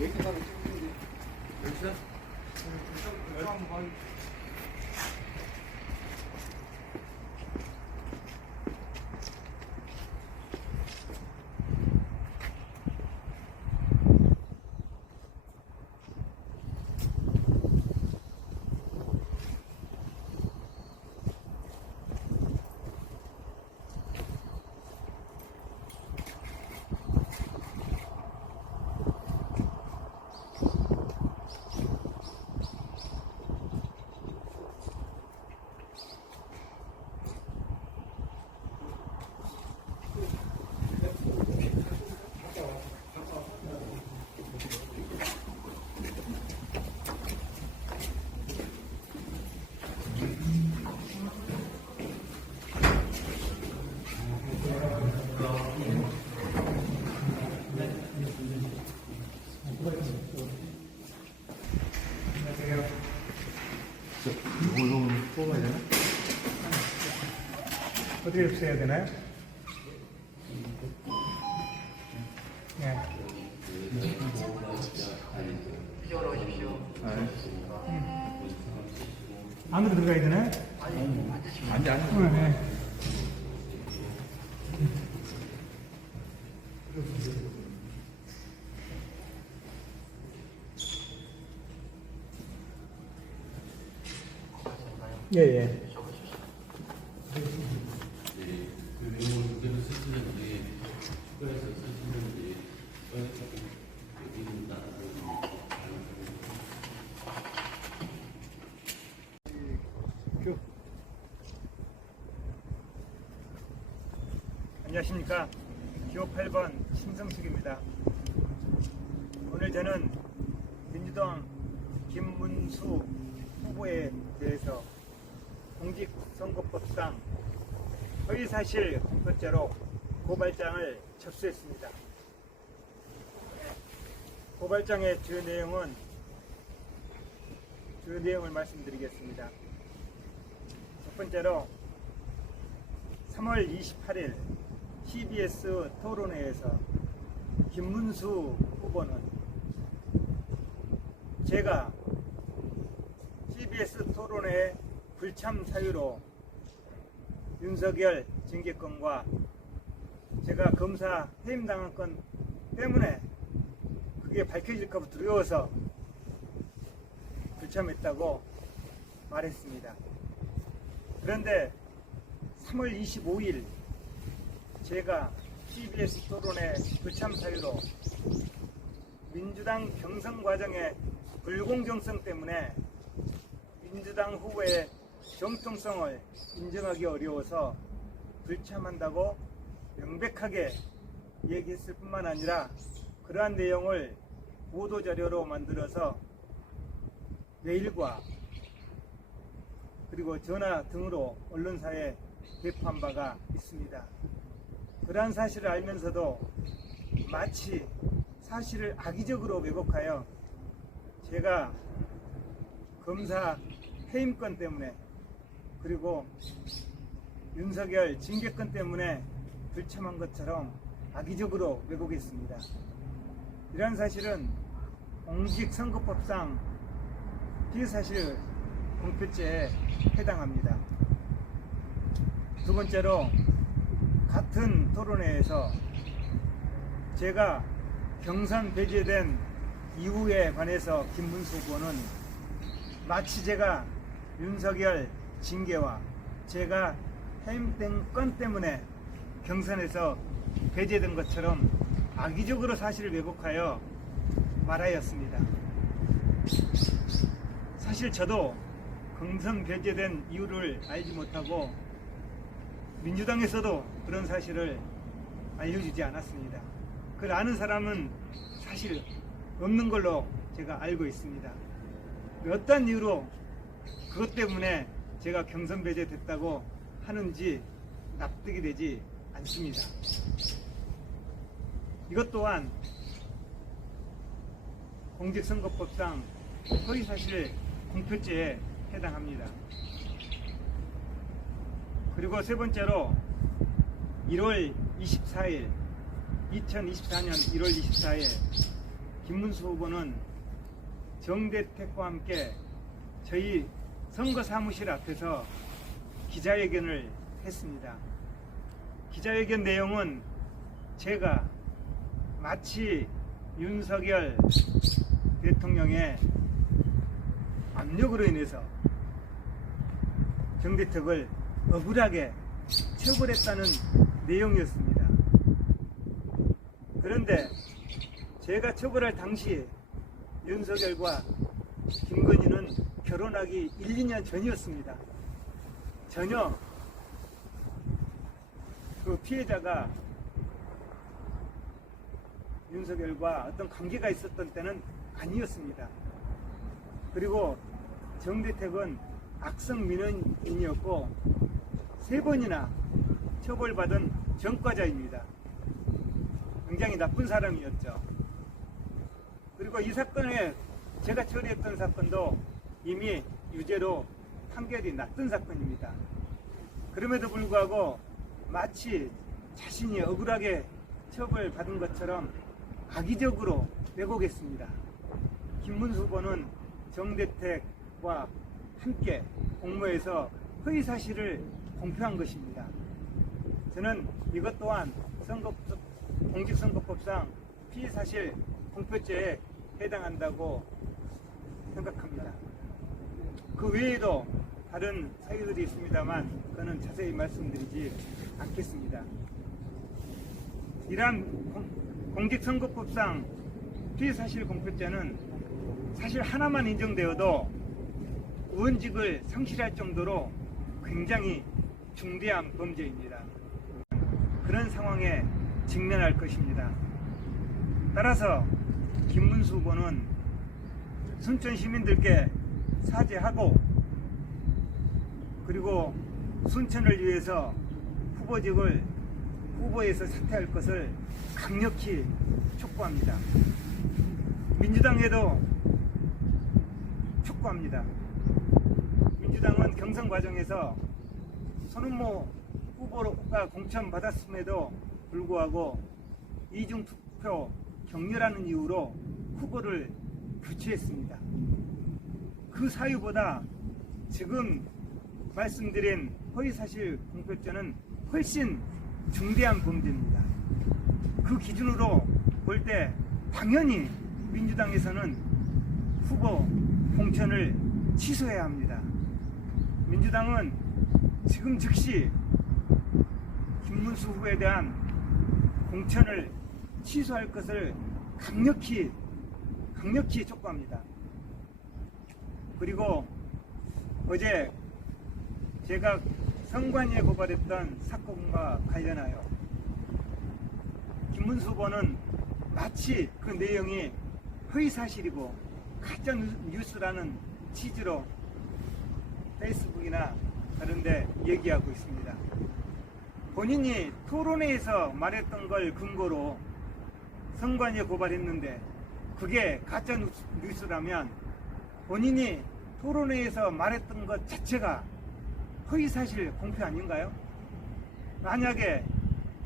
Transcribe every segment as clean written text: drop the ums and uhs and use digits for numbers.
여기서 찍는데. 여기서? 이걸로 뽑아야 되나? 어떻게 없애야 되나요? 네. 안으로 들어가야 되나요? 아니. 네. 예, 예. 안녕하십니까. 기호 8번 신성식입니다. 오늘 저는 민주당 김문수 후보에 대해서 공직선거법상 허위사실 공표죄로 고발장을 접수했습니다. 고발장의 주요 내용을 말씀드리겠습니다. 첫 번째로 3월 28일 CBS 토론회에서 김문수 후보는 제가 CBS 토론회 불참 사유로 윤석열 징계권과 제가 검사 해임당한 건 때문에 그게 밝혀질까 봐 두려워서 불참했다고 말했습니다. 그런데 3월 25일 제가 CBS 토론회 불참 사유로 민주당 경선 과정의 불공정성 때문에 민주당 후보의 정통성을 인정하기 어려워서 불참한다고 명백하게 얘기했을 뿐만 아니라 그러한 내용을 보도자료로 만들어서 메일과 그리고 전화 등으로 언론사에 배포한 바가 있습니다. 그러한 사실을 알면서도 마치 사실을 악의적으로 왜곡하여 제가 검사 해임권 때문에 그리고 윤석열 징계권 때문에 불참한 것처럼 악의적으로 왜곡했습니다. 이러한 사실은 공직선거법상 피의사실 공표죄에 해당합니다. 두 번째로 같은 토론회에서 제가 경선 배제된 이유에 관해서 김문수 후보는 마치 제가 윤석열 징계와 제가 해임된 건 때문에 경선에서 배제된 것처럼 악의적으로 사실을 왜곡하여 말하였습니다. 사실 저도 경선 배제된 이유를 알지 못하고 민주당에서도 그런 사실을 알려주지 않았습니다. 그걸 아는 사람은 사실 없는 걸로 제가 알고 있습니다. 어떤 이유로 그것 때문에 제가 경선 배제됐다고 하는지 납득이 되지 않습니다. 이것 또한 공직선거법상 허위사실 공표죄에 해당합니다. 그리고 세 번째로 2024년 1월 24일 김문수 후보는 정대택과 함께 저희 선거 사무실 앞에서 기자회견을 했습니다. 기자회견 내용은 제가 마치 윤석열 대통령의 압력으로 인해서 정대택을 억울하게 처벌했다는 내용이었습니다. 그런데 제가 처벌할 당시 윤석열과 김건희는 결혼하기 1, 2년 전이었습니다. 전혀 그 피해자가 윤석열과 어떤 관계가 있었던 때는 아니었습니다. 그리고 정대택은 악성 민원인이었고 3번이나 처벌받은 전과자입니다. 굉장히 나쁜 사람이었죠. 그리고 이 사건에 제가 처리했던 사건도 이미 유죄로 판결이 났던 사건입니다. 그럼에도 불구하고 마치 자신이 억울하게 처벌받은 것처럼 악의적으로 왜곡했습니다. 김문수 후보는 정대택과 함께 공모해서 허위 사실을 공표한 것입니다. 저는 이것 또한 공직선거법상 피의사실 공표죄에 해당한다고 생각합니다. 그 외에도 다른 사유들이 있습니다만 그는 자세히 말씀드리지 않겠습니다. 이러한 공직선거법상 피의사실 공표죄는 사실 하나만 인정되어도 의원직을 상실할 정도로 굉장히 중대한 범죄입니다. 그런 상황에 직면할 것입니다. 따라서 김문수 후보는 순천 시민들께 사죄하고 그리고 순천을 위해서 후보에서 사퇴할 것을 강력히 촉구합니다. 민주당에도 촉구합니다. 민주당은 경선 과정에서 손은모 후보가 공천받았음에도 불구하고 이중투표 격려라는 이유로 후보를 교체했습니다. 그 사유보다 지금 말씀드린 허위사실 공표죄는 훨씬 중대한 범죄입니다. 그 기준으로 볼 때 당연히 민주당에서는 후보 공천을 취소해야 합니다. 민주당은 지금 즉시 김문수 후보에 대한 공천을 취소할 것을 강력히 촉구합니다. 그리고 어제 제가 선관위에 고발했던 사건과 관련하여 김문수 후보는 마치 그 내용이 허위사실이고 가짜 뉴스라는 취지로 페이스북이나 다른 데 얘기하고 있습니다. 본인이 토론회에서 말했던 걸 근거로 선관위에 고발했는데 그게 가짜 뉴스라면 본인이 토론회에서 말했던 것 자체가 허위사실 공표 아닌가요? 만약에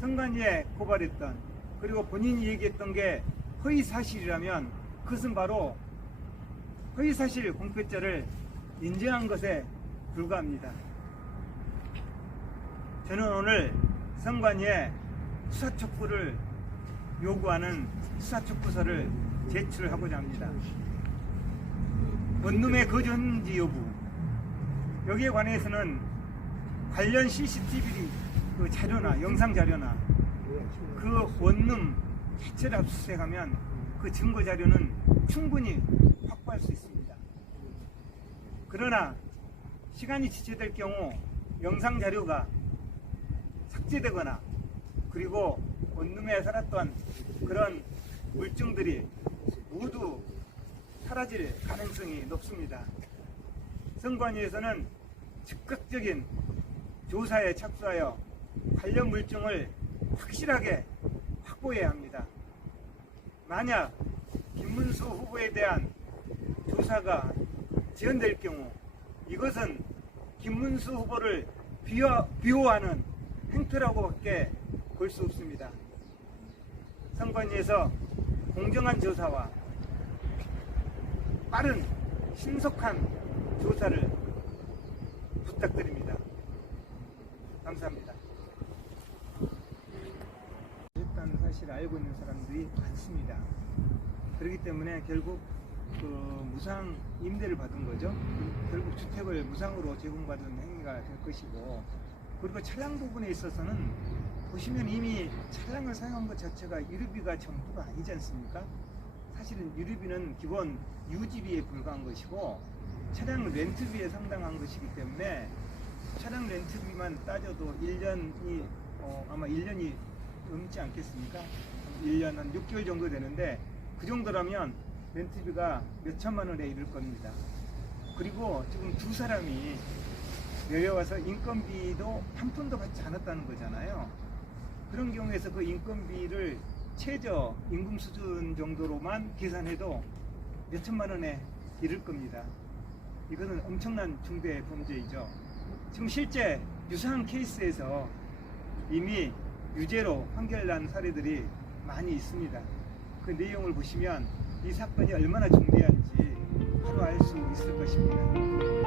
선관위에 고발했던 그리고 본인이 얘기했던 게 허위사실이라면 그것은 바로 허위사실 공표죄를 인정한 것에 불과합니다. 저는 오늘 선관위에 수사촉구를 요구하는 수사촉구서를 제출하고자 합니다. 원룸의 거주지 여부 여기에 관해서는 관련 CCTV 그 자료나 영상 자료나 그 원룸 자체를 압수수색하면 그 증거 자료는 충분히 확보할 수 있습니다. 그러나 시간이 지체될 경우 영상 자료가 삭제되거나 그리고 원룸에 살았던 그런 물증들이 모두 사라질 가능성이 높습니다. 선관위에서는 즉각적인 조사에 착수하여 관련 물증을 확실하게 확보해야 합니다. 만약 김문수 후보에 대한 조사가 지연될 경우 이것은 김문수 후보를 비호하는 행태라고밖에 볼 수 없습니다. 선관위에서 공정한 조사와 빠른 신속한 조사를 부탁드립니다. 감사합니다. 일단 사실 알고 있는 사람들이 많습니다. 그렇기 때문에 결국 그 무상 임대를 받은 거죠. 결국 주택을 무상으로 제공받은 행위가 될 것이고, 그리고 차량 부분에 있어서는 보시면 이미 차량을 사용한 것 자체가 유류비가 전부가 아니지 않습니까? 사실은 유류비는 기본 유지비에 불과한 것이고 차량 렌트비에 상당한 것이기 때문에 차량 렌트비만 따져도 1년이 아마 1년이 넘지 않겠습니까? 1년 한 6개월 정도 되는데 그 정도라면 렌트비가 몇 천만 원에 이를 겁니다. 그리고 지금 두 사람이 내려와서 인건비도 한 푼도 받지 않았다는 거잖아요. 그런 경우에서 그 인건비를 최저 임금 수준 정도로만 계산해도 몇 천만 원에 이를 겁니다. 이것은 엄청난 중대 범죄이죠. 지금 실제 유사한 케이스에서 이미 유죄로 판결난 사례들이 많이 있습니다. 그 내용을 보시면 이 사건이 얼마나 중대한지 바로 알 수 있을 것입니다.